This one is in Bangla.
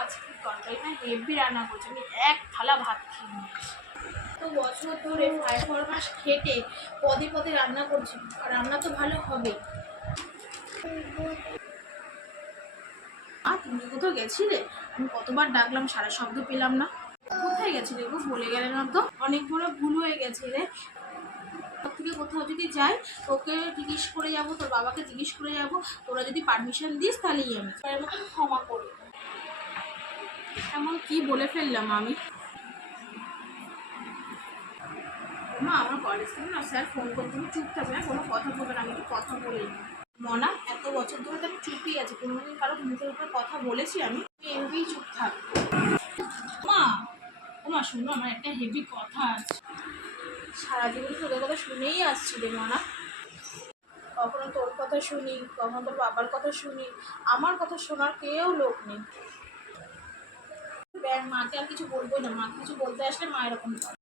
আজকে তরকারি না হেভি রান্না করছে, আমি এক থালা ভাত খেয়ে নিয়েছি। তো বছর ধরে 5-4 মাস খেটে পদে পদে রান্না করছি, আর রান্না তো ভালো হবে। তুমি কোথাও গেছিলে? আমি কতবার ডাকলাম, সারা শব্দ পেলাম না। কোথায় গেছিলে গো? বলে গেলে না তো। অনেক বড় ভুল হয়ে গেছে রে। থেকে কোথাও যদি যাই, তোকে জিজ্ঞেস করে যাব, তোর বাবাকে জিজ্ঞেস করে যাব, তোরা যদি পারমিশন দিস তাহলেই আমি আমাকে ক্ষমা করবো। এমন কি বলে ফেললাম আমি? মা, আমার কলেজ থেকে না স্যার ফোন করতে, তুমি চুপ থাকবে না, কোনো কথা বলবে না, আমি একটু কথা বলে নিই। মনা, এত বছর ধরে তো আমি চুপই আছি, কোনোদিন কারো মুখের উপর কথা বলেছি আমি? এমনিই চুপ থাক। মা, মা শুনো, আমার একটা হেভি কথা আছে। সারা জীবন তোদের কথা শুনেই আসছি রে মনা। কখনো তোর কথা শুনি, কখনো তোর বাবার কথা শুনি, আমার কথা শোনার কেউ লোক নেই। মাকে আর কিছু বলবোই না, মাকে কিছু বলতে আসলে মা এরকম করে।